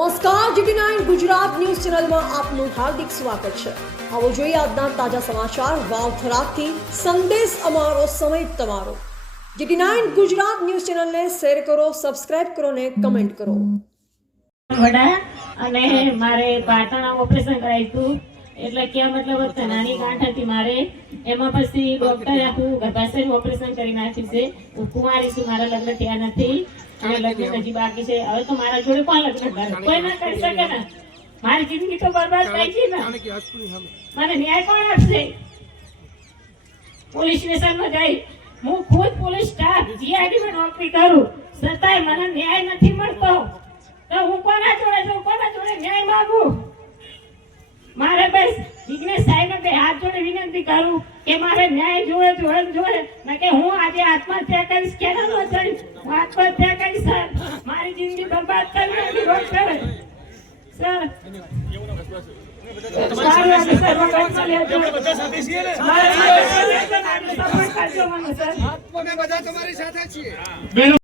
નમસ્કાર, GT nine Gujarat news ચેનલમાં આપનું હાર્દિક સ્વાગત છે. આવો જોઈએ આજના તાજા સમાચાર. વાવથરાથી સંદેશ અમારો, સમય તમારો. જીટી નાઇન ગુજરાત ન્યૂઝ ચેનલને શેર કરો, સબસ્ક્રાઇબ કરો ને કમેન્ટ કરો. અને મારે પાટણ ઓપરેશન કરાવ્યું એટલે ક્યાં મતલબ નાની ગાંઠ હતી મારે. એમાં પછી ડોક્ટરે આખું ગર્ભાશય ઓપરેશન કરી નાખ્યું છે. હું કુંવારી છું, મારા લગ્ન ત્યાં નથી. લગ્ન હજી બાકી છે. હવે તો મારા જોડે કોણ લગ્ન કોઈ ના કરી શકે ને. મારી જિંદગી તો બરબાદ થઈ ગઈ ને. મને ન્યાય કોણ આપશે? પોલીસ સ્ટેશનમાં જઈ હું ખુદ પોલીસ સ્ટાફ જીઆઈડી નોકરી કરું. છતાંય મને ન્યાય નથી મળતો. તો હું કોના જોડે કોના જોડે ન્યાય માંગુ? મારે બસ જિગ્નેશ સાહેબ બે હાથ જોડે વિનંતી કરું કે મારે ન્યાય જોડે જોડે જોડે કે હું આજે આત્મહત્યા કરીશ. કે આત્મહત્યા કરી સર? મારી જિંદગી બરબાદ કરી નાખી ડોક્ટર સર. સારું બધા તમારી સાથે છીએ.